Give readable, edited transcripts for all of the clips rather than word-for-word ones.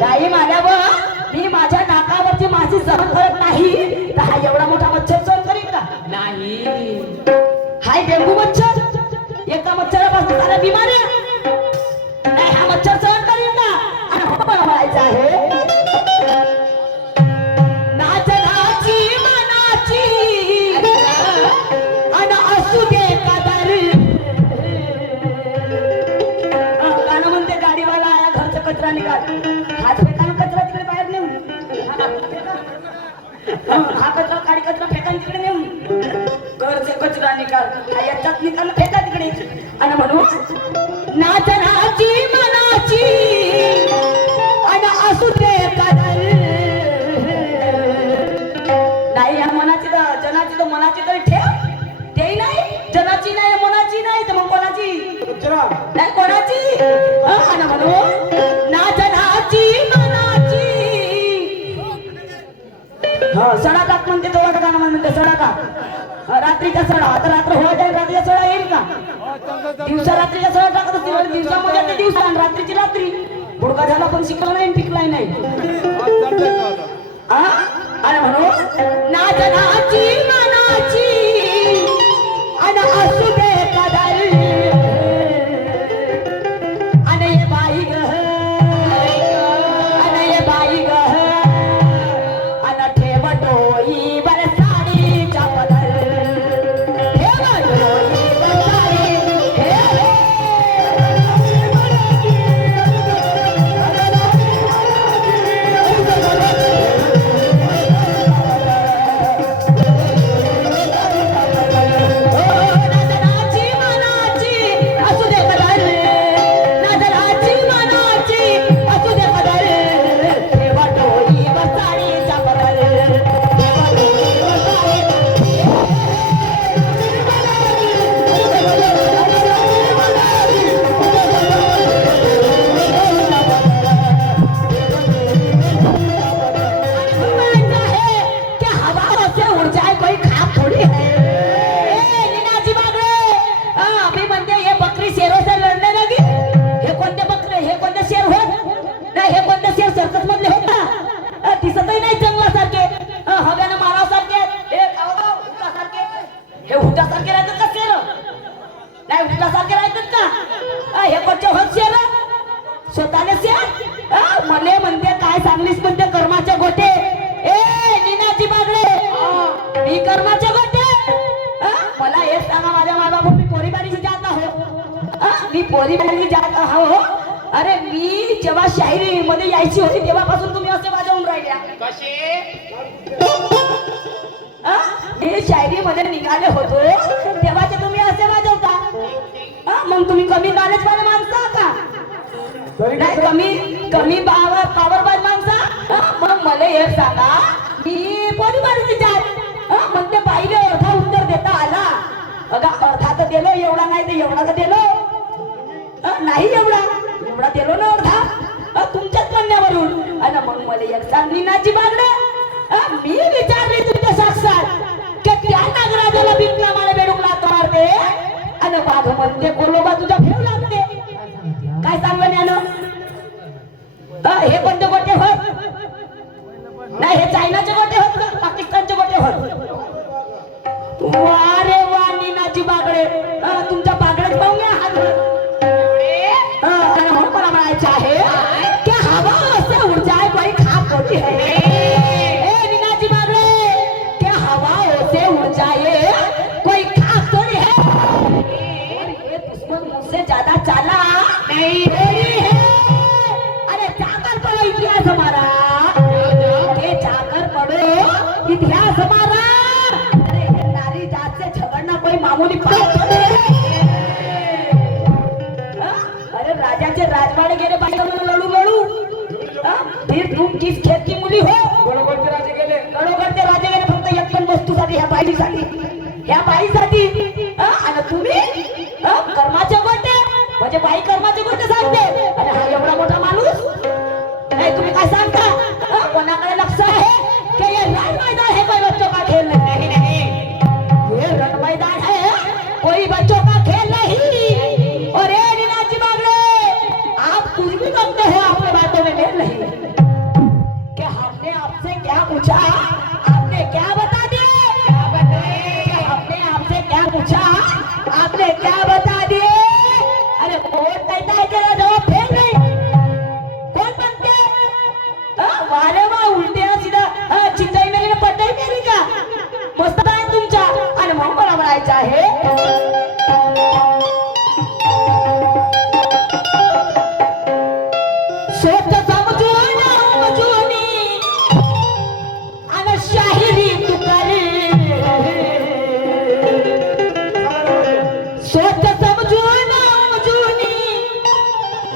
Time आल्यावर मी माझ्या नाकावरची माशी सहन करत नाही तर हा एवढा मोठा मच्छर सहन करीन का? नाही. हाय डेंगू मच्छर, एका मच्छरापासून झाल्या बिमाऱ्या. नाही हा मच्छर सहन करीन का? आणि मला म्हणायचं आहे नाचनाची मनाची आणि असू दे कदर. गाणं म्हणते गाडीवाला आया घरचा कचरा निघाल. हात फेकान कचरा तिकडे बाहेर नेऊन, हा कचरा काडी कचरा फेकान तिकडे नेऊन घरचे कचरा निकाल याच्यात निकाल फेका तिकडे. आणि म्हणून नाचनाची मनाची आणि असू दे कदर. नाही या मनाची तर जनाची तर मनाची तरी ठेव. ते नाही जनाची नाही मनाची नाही तर मग कोणाची? नाही कोणाची. आणि म्हणून नाचनाची मनाची. सडा टाक म्हणते तो गाणं म्हणते सडा टाक. रात्रीचा सडा आता रात्र होत जाईल. रात्रीचा सडा येईल का? दिवसा रात्रीचा सडा टाकत असतील. दिवसामध्ये ते दिवसा आणि रात्रीची रात्री. गुडका झाला पण शिकला नाही टिकलाय नाही. आणि म्हणून नाचनाची मनाची आणि असू दे कदर. आणि ये बाई ग आणि ये बाई ग आणि ठेव डोई बर साडीच्या पदर. ठेव डोई बर साडी नाचनाची कर्माचे गोटे मला हे सांगा माझ्या मायबाबा मी पोरीबारीची जात आहो मी पोरीबारीची जात आहो अरे मी जेव्हा शायरी मध्ये यायची होती तेव्हापासून तुम्ही असे वाजवून राहिल्या कसे मी शायरी मध्ये निघाले होतो तेव्हाचे तुम्ही असे वाजवता मग तुम्ही कमी नॉलेज वाले माणसा का नाही कमी पावरबाज माणसा मग मला हे सांगा मी पोरीबारीची जात मग ते बाईले अर्धा उत्तर देता आला अगा अर्धा तर दिलो एवढा नाही तर एवढा तर दिलो नाही एवढा दिलो ना अर्धा तुमच्याच म्हणण्यावरून आणि मग मला एक सांगली नाची बागडे मी विचारली तुमच्या साक्षात की त्या नागराजाला बिंकला मला बेडूकला मारते आणि बाघ म्हणते गोलोबा तुझ्या फेव लागते काय सांगलं ज्ञान हे कोणते गोटे होत नाही हे चायनाचे गोटे होत का पाकिस्तानचे गोटे होत वारे वा नीनाची बागडे तुमच्या बागड्यात पाहून घ्या हात म्हणून मला म्हणायचं आहे की हवा असे उर्जाय कोई खाप होती है नीनाची बागडे की हवा असे उर्जाए कोई खाप थोड़ी है ये दुश्मन मुझसे ज्यादा चाला नहीं है अरे जाकर पढ़ो इतिहास हमारा के जाकर पढ़ो इतिहास हमारा अरे नारी जात से झगड़ना कोई मामूली बात थोड़ी है अरे राजाचे राजवाड़े गेले बाई लड़ू फिर तुम किस खेत की मुली हो गडोगडचे राजे गेले फक्त एक पण वस्तूसाठी ह्या बाईसाठी आणि तुम्ही कर्माचे गोटे म्हणजे बाई कर्माचे गोटे सांगते आणि हा एवढा मोठा माणूस नाही तुम्ही काय सांगता कोणाकडे लक्ष आहे की ये रण मैदान है कोई बच्चों का खेल नहीं ये रण मैदान है कोई बच्चों का खेल नहीं और ये नीनाची बागड़े आप कुछ भी करते हो अपने बातों में मेल नहीं कि हमने आपसे क्या पूछा आपने क्या बता दिए हमने आपसे क्या पूछा आपने क्या बता दिए अरे कौन कहता है तेरा जवाब फेल नहीं कौन बनते वारे वा उलटे सीधा चिंताई मेरी पट्टाई मेरी का मस्त आहे तुमच्या आणि मग मला म्हणायचं आहे सोच समजून मजूनी आणि शाहिरी तू कर सोच समजून मजूनी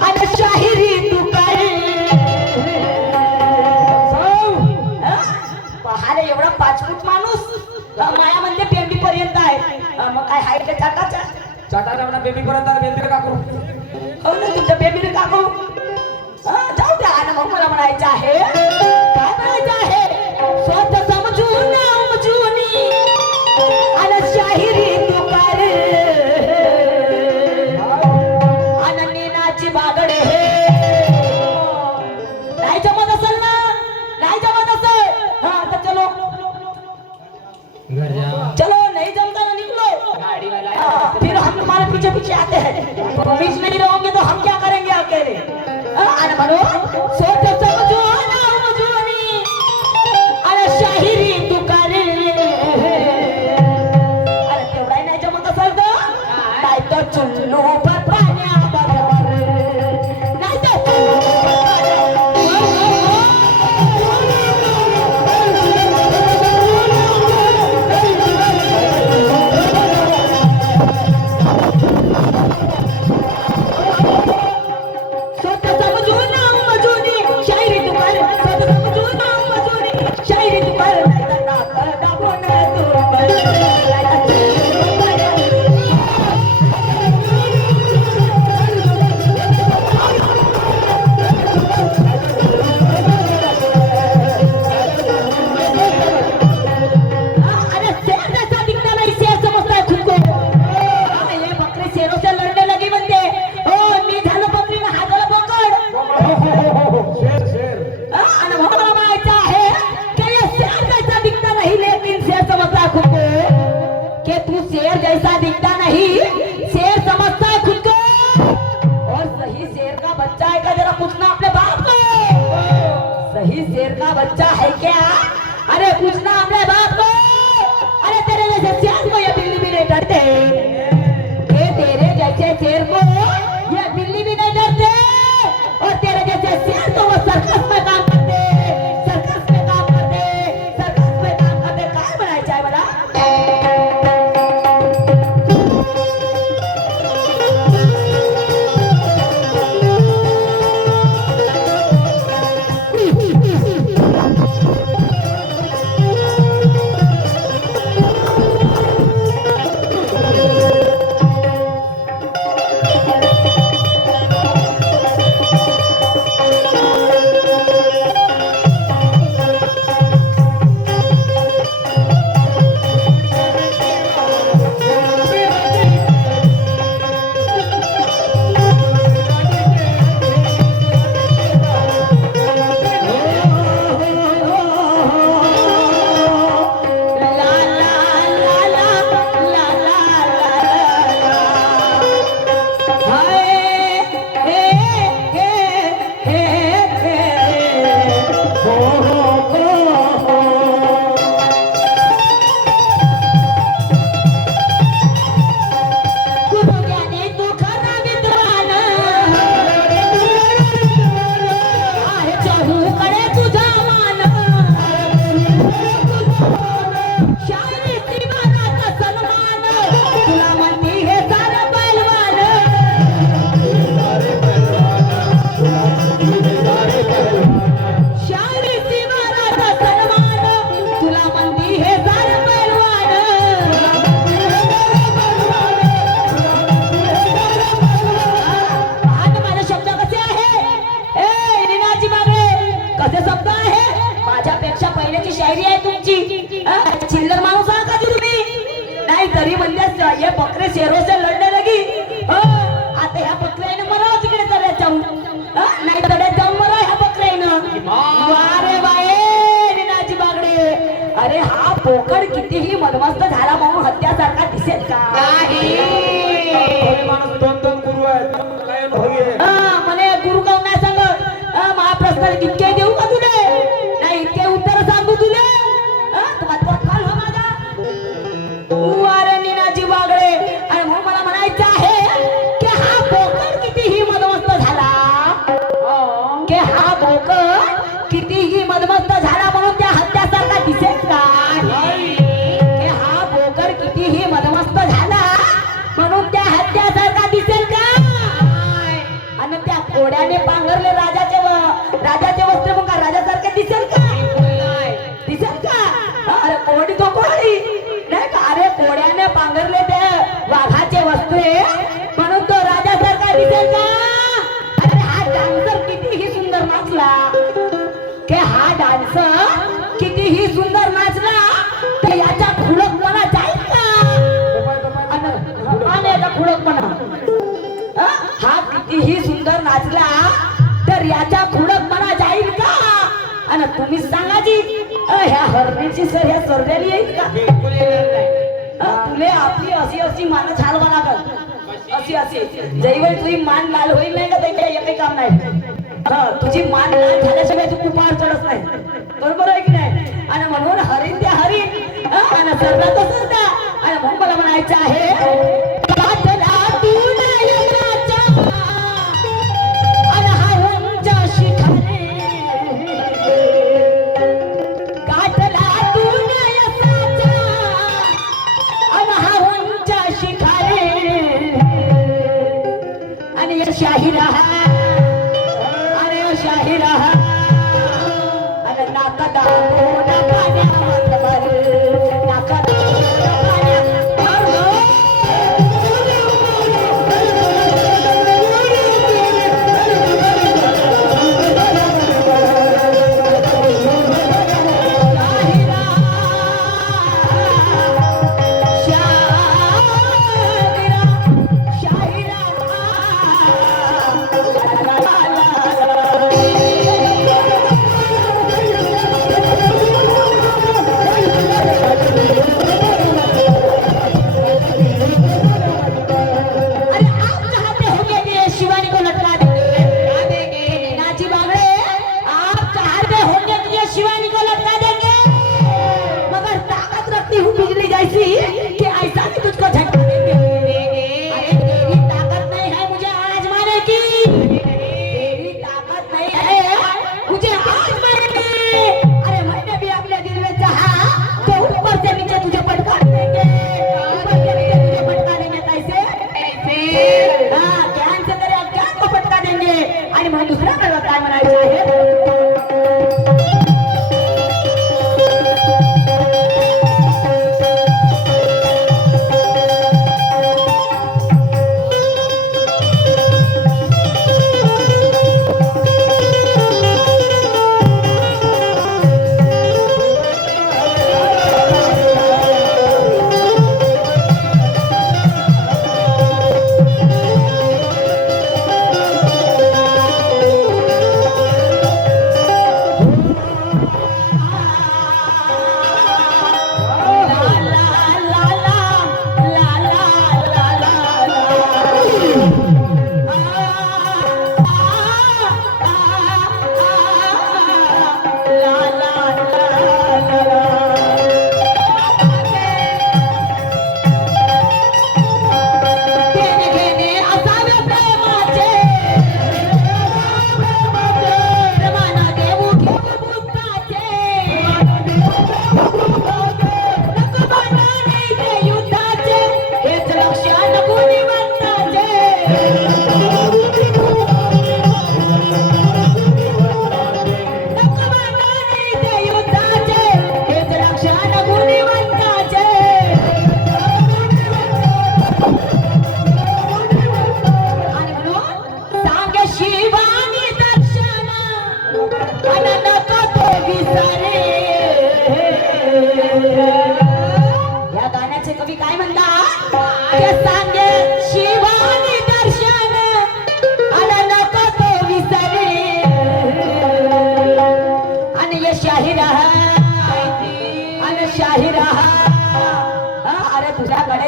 आणि शाहिरी तू कर पहारे एवढा 5 फूट माणूस माया म्हणजे बेंबी पर्यंत आहे मग काय हाय का चाटाचा म्हणा बेबी पर्यंत बेंबीला का करू हो ना तुमच्या बेबीला का करू जाऊ द्या आणि मग मला म्हणायचं आहे काय म्हणायचं आहे स्वतः समजून समजूनी आणि शाहिरी तू कर आणि नीनाची बागडे नाही जमत असेल ना नाही जमत असेल तर चलो चलो नहीं जमता ना निकलो फिर हम तुम्हारे पीछे पीछे आते हैं तुम बीच में नहीं रहोगे तो हम क्या करेंगे अकेले अरे बनो सोच समझो ना मजूनी अरे शाहिरी तू कर अरे तेवढा नाही जमत असेल तर नाही तर चुल्लू पर पाण्याबरोबर नाही तर शायरी बांधी हे सारे पैलवान आता माझे शब्द कसे आहे ए नीनाजी बागडे कसे शब्द आहे माझ्यापेक्षा पहिल्याची शायरी आहे तुमची चिल्लर माणूस आहात का तुम्ही नाही तरी म्हणजे हे बकरे शेरो से लढणे लगी आता ह्या बकऱ्याने मराव तिकडे तड्यात जाऊन नाही तड्यात जाऊन मरा ह्या बकऱ्यानं वारे बाये नीनाजी बागडे अरे हा पोकळ कितीही मनमस्त झाला म्हणून हत्यासारखा दिसेल का माणूस दोन दोन गुरु आहेत काय भाऊ आहे म्हणे गुरु काऊन नाही सांगत महाप्रश्नाला इतके देऊ का तुले नाही इतके उत्तर सांगू तुले तुम्हाला काल हो माझा वारे नीनाजी बागडे आणि म्हणून मला म्हणायचं आहे की हा पोकळ कितीही मदमस्त झाला की हा पोकळ कितीही मदमस्त झाला म्हणून त्या हत्यासारखा दिसेल का की हा पोकळ कितीही मदमस्त झाला म्हणून त्या हत्यासारखा दिसेल का आणि त्या घोड्याने पांघरले राजाचे वस्त्र मग राजासारखे दिसेल का दिसेल का अरे कोडी तो कोडी नाही का अरे घोड्याने पांघरले ते वाघाचे वस्त्रे म्हणून तो राजासारखा दिसेल का अरे हा डान्सर कितीही सुंदर नाचला की हा डान्सर कितीही सुंदर नाचला तर याचा खुळकपणा जाईल का आणि याचा खुळकपणा हा कितीही सुंदर नाचला तर याचा खुळकपणा जाईल का आणि तुम्ही सांगा जी ह्या हरणीची सर ह्या सरलेली येईल का बिलकुल येणार नाही तुले आपली अशी मान छालवा लागल अशी जैवळ तुझी मान लाल होईल नाही का त्याच्या एकही काम नाही तुझी मान लाल झाल्याशिवाय तू कुपार चढत नाही बरोबर आहे की नाही आणि म्हणून हरिण त्या हरिण आणि सरला तो सरता आणि म्हणून मला म्हणायचं आहे कातला तू नयनाचा आणि हा उंच शिखरे कातला तू नयनाचा आणि हा उंच शिखरे आणि या शाही रहा अरे शाही रहा अरे नाका दाबो नाका न्यामत भर नाका आणि मग दुसरा मला काय म्हणायचं आहे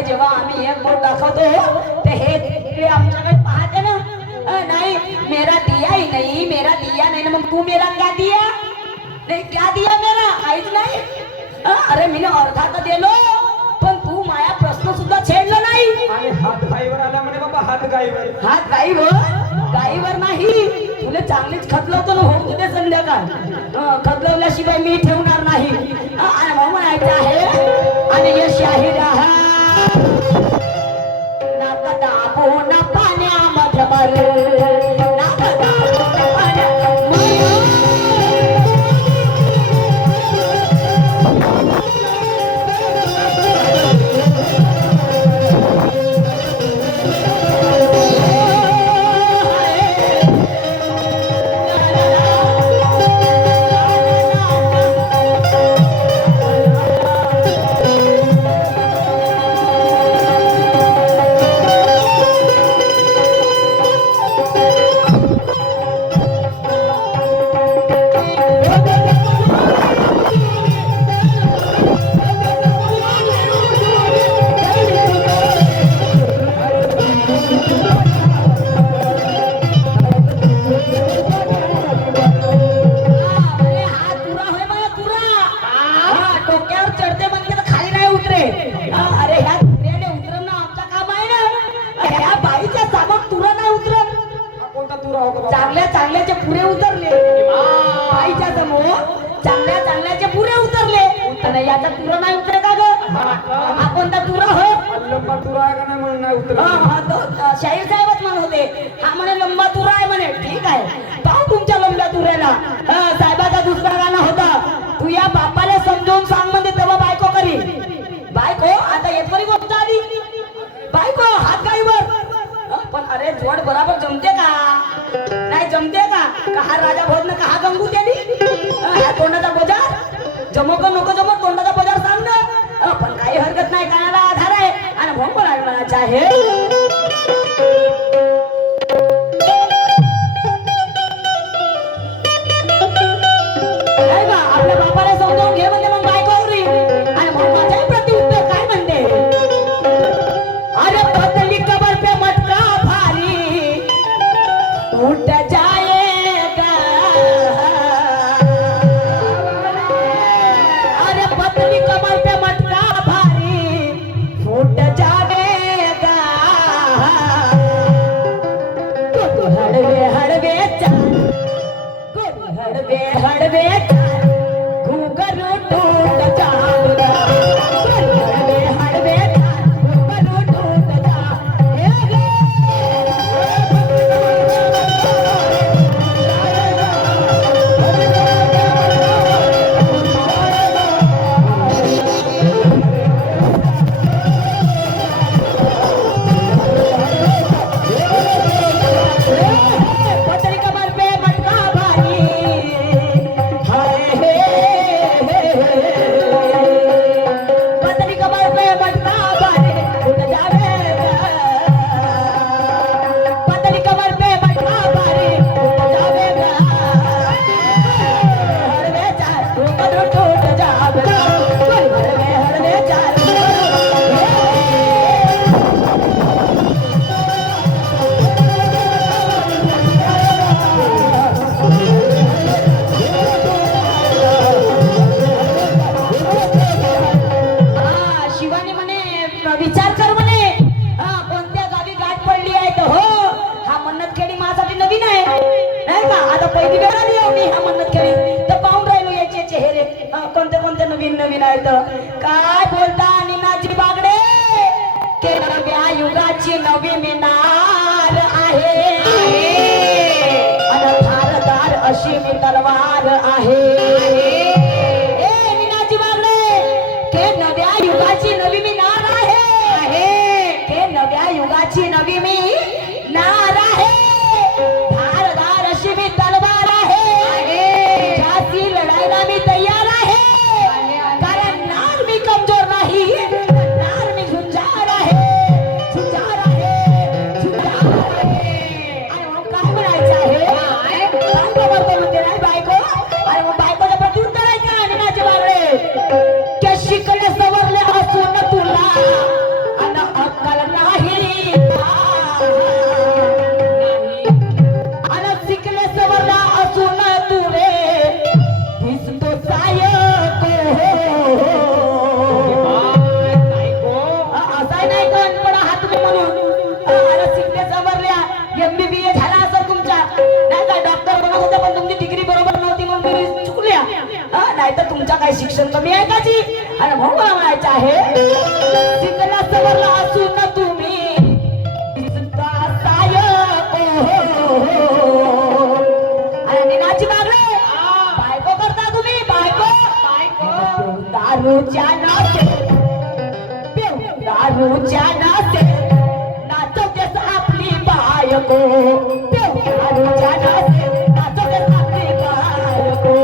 जेव्हा आम्ही एक बोट दाखवतो ते हे तिकडे आमच्याकडे पाहते ना नाही मेरा दिया ही नहीं मेरा दिया नहीं ना मग तू मेरा क्या दिया नाही क्या दिया मेरा काहीच नाही अरे मी अर्धा तर दिलो पण तू माया प्रश्न सुद्धा छेडला नाही आणि हात गाईवर आला म्हणे बाबा हात गाईवर हात गाईवर नाही तुला चांगलीच खतलवतो ना हो तुझे संध्याकाळ खतलवल्याशिवाय मी ठेवणार नाही आणि मग म्हणायचं आहे आणि ये शाही राहा नाका दाबो ना पाण्यामध्ये मर नाका दाबो ना पाण्यामध्ये चांगल्याचे पुरे उतरले बाईच्या समोर चांगल्याचे पुरे उतरले आणि याचा तुरा नाही उतरे का ग हा कोणता तुरा हो लंबा तुरा आहे का नाही म्हणून नाही उतरत शाहीर साहेबच म्हणत होते हा म्हणे लंबा तुरा आहे म्हणे ठीक आहे पाहू तुमच्या लंब्या तुऱ्याला साहेबाचा दुसरा गाणं होता तू या बापाला समजावून सांग म्हणते तेव्हा बायको करी बायको आता येतवरी गोष्ट आली बायको हात गाईवर पण अरे जोड बराबर जमते का नाही जमते का हा राजा भोज ना हा गंगू त्यांनी हा तोंडाचा बाजार जमो का नको जमो तोंडाचा बाजार सांग ना पण काही हरकत नाही कानाला आधार आहे आणि भोंग म्हणायचं आहे आपल्या बापाला समजावून घे म्हणजे मग बायको आवरी आणि मग माझ्याही प्रत्युत्तर काय म्हणते अरे पतली कबर पे मटका भारी टूट जाएगा अरे पतली कमर पे मटका भारी टूट जाएगा हड़वे हड़वे चाल हड़वे हड़वे चाल घूंघरू टूट जाएगा हड़वे हड़वे चाल घूंघरू टूट जाएगा पतली कमर पे मटका भारी हाय हे पतली कमर पे मटका भारी टूट जाएगा पतली कमर पे मटका भारी टूट जाएगा हड़वे चाल घूंघरू टूट जाएगा हड़वे चाल शिवानी म्हणे विचार कर म्हणे कोणत्या गावी गाठ पडली आहे तर हो हा मन्नतखेडी माझ्यासाठी नवीन आहे नाही का आता पहिली वेळ आली आहे मी हा मन्नतखेडी तर पाहून राहिलो याचे चेहरे कोणते कोणते नवीन नवीन आहेत काय बोलता निनाजी बागडे के नव्या युगाची नवी मिनार आहे आणि धारदार अशी मी तलवार आहे निनाजी बागडे के नव्या युगाची नवी मी नार आहे के नव्या युगाची नवी मी नार आहे धारदार अशी मी तलवार आहे जाती लढायला मी तयार आहे कारण नार मी कमजोर नाही नार मी झुंजार आहे झुंजार आहे झुंजार आहे आणि मग काय म्हणायचं आहे बायको बोलतो म्हणते नाही बायको आणि मग बायकोचं प्रत्युत्तर आहे का निनाजी बागडे के शिकले सवरले असून तुला आणि काही शिक्षण कमी आहे का जी? आणि म्हणून मला म्हणायचं आहे शिकला सवरला असून तुम्ही दिसता सायक आणि निनाची मागणी बायको करता तुम्ही बायको दारूच्या नाते दारूच्या नाते नाचवतेस आपली बायको दारूच्या नाते नाचवतेस आपली बायको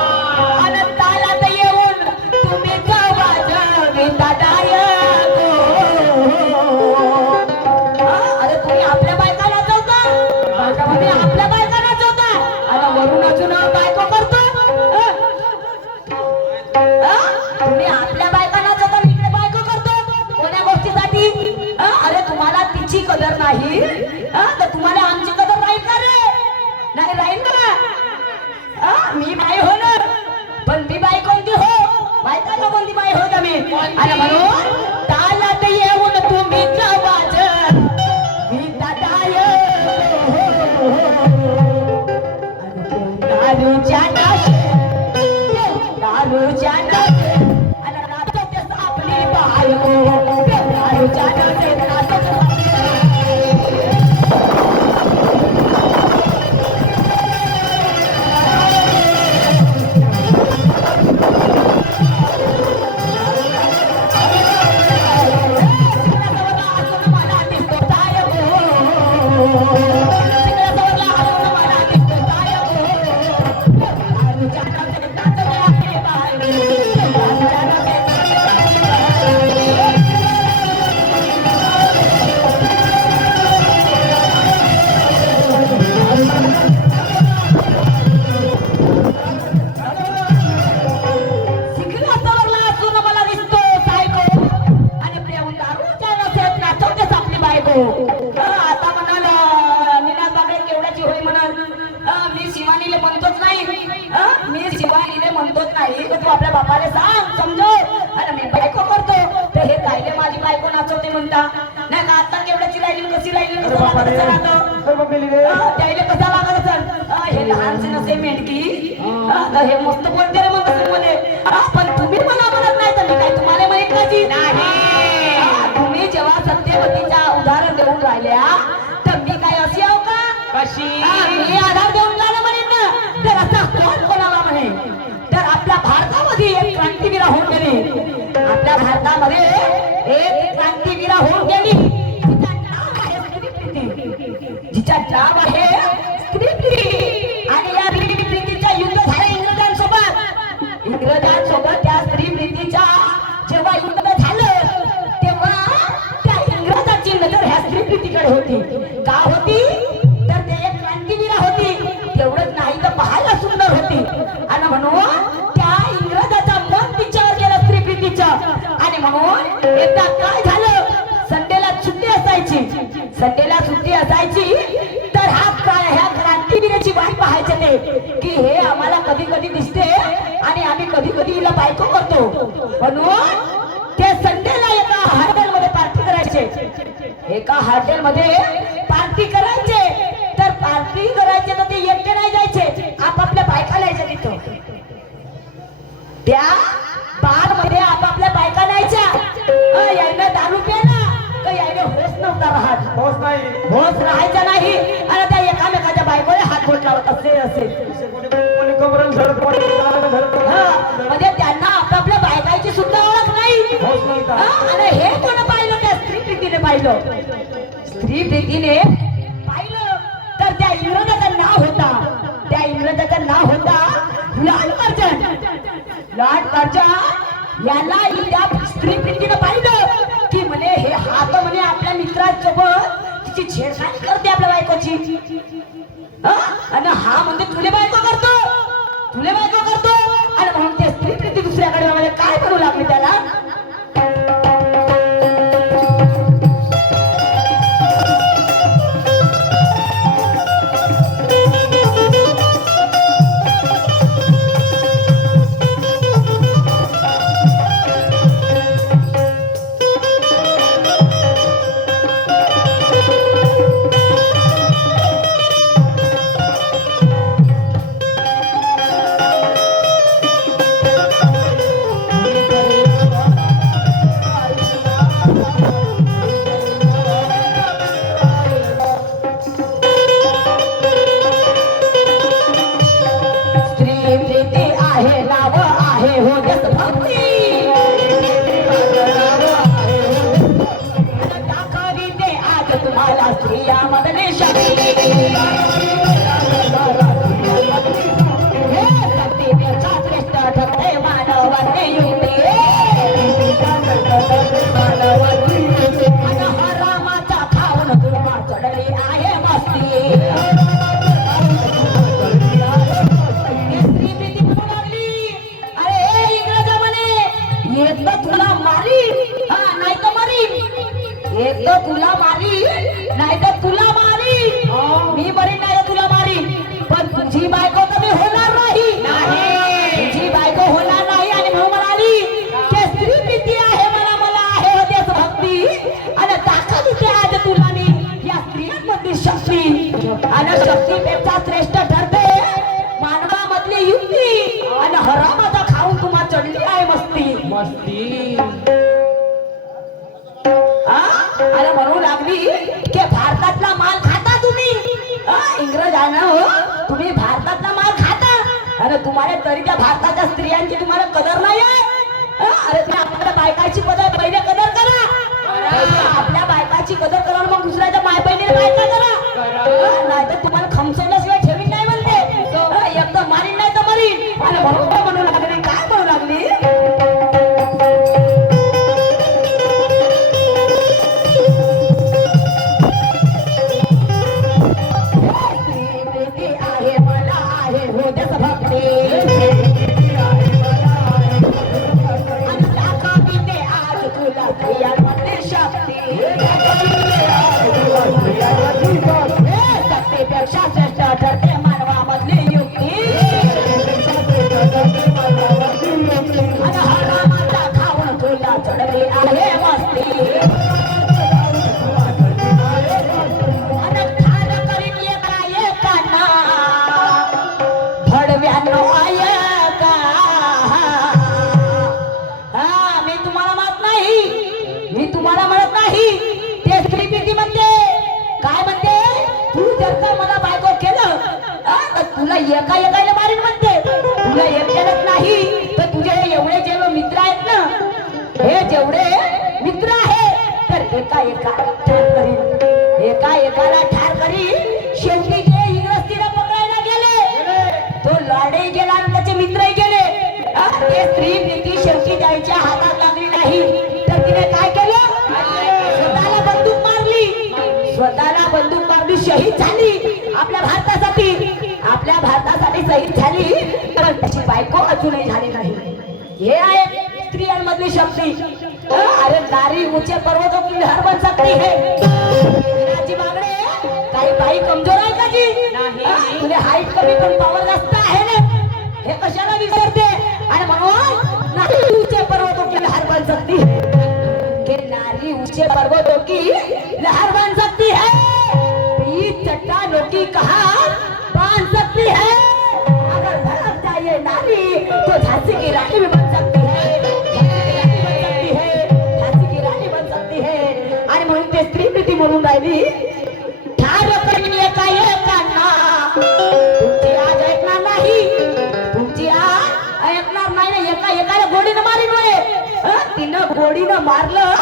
अनंताला येऊन तुम्ही अरे तुम्ही आपल्या बायका नाचवता तुम्ही आपल्या बायका नाचवता आणि वरून अजून बायको करतो तुम्ही आपल्या बायका नाचवता इकडे बायको करतो कोण्या गोष्टीसाठी अरे तुम्हाला तिची कदर नाही तर तुम्हाला आमची कदर राहील का रे नाही राहील ना मी बाई हो ना पण मी बाई कोणती हो बायकाला कोणती बाई हो का मी आणि म्हणून तालात येऊन तुम्ही वाज मी दादाय दारूच्या नाशे दारूच्या नाशे आणि नाचतेस आपली बायको दारूच्या नाशे नाचतेस आपली आता म्हणाल मीना बागडे केवढ्याची होई म्हणाल मी शिवानीले म्हणतोच नाही मी शिवानीले म्हणतोच नाही तर तू आपल्या बापाला सांग समजो अरे मी बायको करतो तर हे कायले माझी बायको नाचवते म्हणता नाही का आता केवढ्याची राहिली कशी राहिली कसं राहतं त्याला कसा लहानसे नसे मेंढकी आता हे मस्त बोलते रे मग तसं म्हणे पण तुम्ही मला म्हणत नाही तर मी काय तुम्हाला माहित नाही नाही. तुम्ही जेव्हा सत्यवतीच्या उदाहरण देऊन राहिल्या तर मी काय अशी आहो का कशी मी आधार देऊन गाणं म्हणेन ना तर असा कोण कोणाला म्हणे तर आपल्या भारतामध्ये एक क्रांतिवीर होऊन गेली आपल्या भारतामध्ये एक क्रांतिवीर होऊन गेली जिच्या नाव आहे स्त्रीप्रीती आणि या स्त्रीप्रीतीच्या युद्ध झालं इंग्रजांसोबत त्या स्त्रीप्रीतीच्या जेव्हा युद्ध झालं तेव्हा त्या इंग्रजाची नजर ह्या स्त्रीप्रीतीकडे होती का होती तर ते एक क्रांतिवीर होती तेवढंच नाही तर पाहायला सुंदर होती आणि म्हणून त्या इंग्रजाचा मन तिच्यावर गेलं स्त्रीप्रीतीचं आणि म्हणून एकदा काय झालं संडेला सुट्टी असायची तर ह्या क्रांतिवीराची वाट पाहायचे ते की हे आम्हाला कधी कधी दिसते आणि आम्ही कधी कधी हिला बायको करतो म्हणून ते संडेला एका हॉटेलमध्ये पार्टी करायचे पार्टी करायचे तर पार्टी करायचे तर ते एकटे नाही जायचे आपापल्या बायका न्यायच्या तिथं त्या बार मध्ये आपापल्या बायका न्यायच्या यायनं दारू प्यायला तर यायनं होश नव्हता राहत होश राहायचा नाही आणि त्या एकामेकाच्या बायकोला हात बोट लावत असे म्हणजे त्यांना आपापल्या बायकाची सुद्धा ओळख नाही आणि हे कोण पाहिलं त्या स्त्रीप्रीतीने पाहिलं तर त्या इंग्रजाचं नाव होता लॉर्ड कर्जन याला त्या स्त्रीप्रीतीने पाहिलं की म्हणे हे हात म्हणे आपल्या मित्रांसोबत तिची छेडछाड करते आपल्या बायकोची आणि हा म्हणजे तुले बायको करतो आणि म्हणून ते स्त्रीप्रीती दुसऱ्याकडे म्हणजे काय करू लागली त्याला मी बरी नाही तुला मारी पण तुझी बायको तर मी होणार नाही तुझी बायको होणार नाही आणि म्हणून म्हणाली की स्त्रीप्रीती आहे मला आहे हो देशभक्ती आणि ताकद इथे आज तुला मी या स्त्रियांमधली शक्ती आणि शक्तीपेक्षा श्रेष्ठ ठरते मानवामधली युक्ती आणि हरामाचा खाऊन तुम्हा चढली आहे मस्ती आणि म्हणू लागली की भारतातला माल खाता तुम्ही इंग्रजांना हो तुम्ही भारतातला माल खाता अरे तुम्हाला तरी त्या भारताच्या स्त्रियांची तुम्हाला कदर नाही आहे अरे तुम्ही आपल्या बायकाची पहिले कदर करा आपल्या बायकाची कदर करा मग दुसऱ्याच्या माय बहिणीला बायका करा नाही तर तुम्हाला खमचवल्याशिवाय ठेवी नाही म्हणते एकदम मारीन नाही तर मरीन आणि म्हणू लागली काय म्हणू लागली श्रेष्ठ ठरते मानवामधली युक्ती एका एकाला मारीन म्हणते. तुला एकट्यालाच नाही तर तुझे एवढे जेवढे मित्र आहेत ना, हे जेवढे मित्र आहेत तर एका एकाला ठार करीन, एका एकाला ठार करीन. शेवटी ते इंग्रज तिला पकडायला गेले, तो लढाई गेला आणि त्याचे मित्रही गेले. ते स्त्री प्रीती शेवटी त्याच्या हातात लागली नाही तर तिने काय केलं, स्वतःला बंदूक मारली, स्वतःला बंदूक मारली, शहीद झाली आपल्या भारतासाठी, आपल्या भारतासाठी शहीद झाली. तर त्याची बायको अजूनही झाली नाही. हे आहे स्त्रियांमधली शक्ती. अरे नारी ऊंचे पर्वतों की लहर बन सकती है. मीनाची बागडे, काही बाई कमजोर आहे का जी? तुझे हाईट कमी पण पॉवर जास्त आहे ना, हे कशाला विसरते? आणि म्हणून नारी ऊंचे पर्वतों की लहर बन सकती है, कि नारी ऊंचे पर्वतों की लहर बन सकती है, बीच चट्टानों की कहार बांध सकती है. अगर धड़क जाए नारी तो झांसी की रानी भी बन सकती है, झांसी की रानी बन सकती है. आणि म्हणून ते स्त्री प्रीती म्हणून राहिली, ठार करीन एका एकांना, तुमची आज ऐकणार नाही, तुमची आज ऐकणार नाही ना. एका एकाला गोडीनं मारीन वय. तिनं गोडीनं मारलं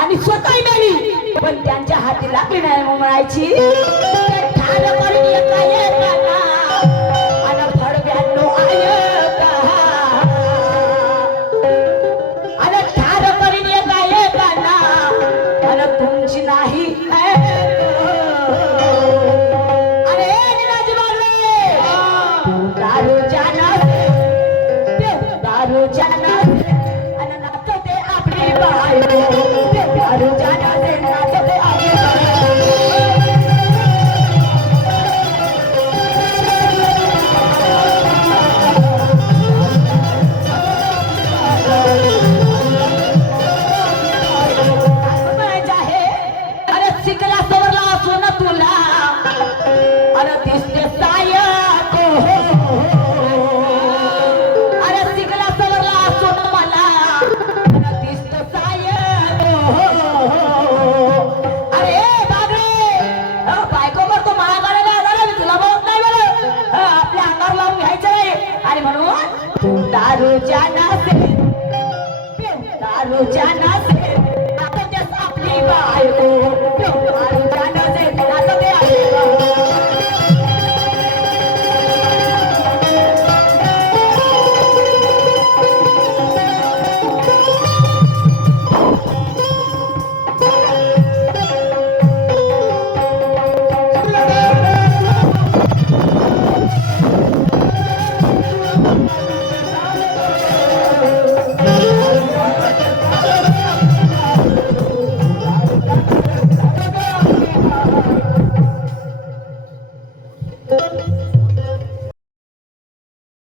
आणि स्वतःही मेली, पण त्यांच्या हाती लागली नाही म्हणून म्हणायची, ठार करीन एका एकांना आणि फडव्यानो ऐका, आणि ठार करीन एका एकांना आणि तुमची नाही ऐका. अरे निराजी बागडे, दारू जाना दारू जाना आणि नाचते आपली बायको, दारू जाना नाचते आपली बायको. म्हणायचं आहे, अरे शिकला सवरला सोनं तुला अरे दिसते सायक, अरे शिकला सवरला सोनं मला अरे दिसते सायक. अरे बागडे, बायको करतो मला करायला आला, मी तुला बोलत नाही बरं, आपल्या अंगावर लावून घ्यायचं नाही. आणि म्हणून तू दारूच्या नासे, दारूच्या नासे आता आपली बायको.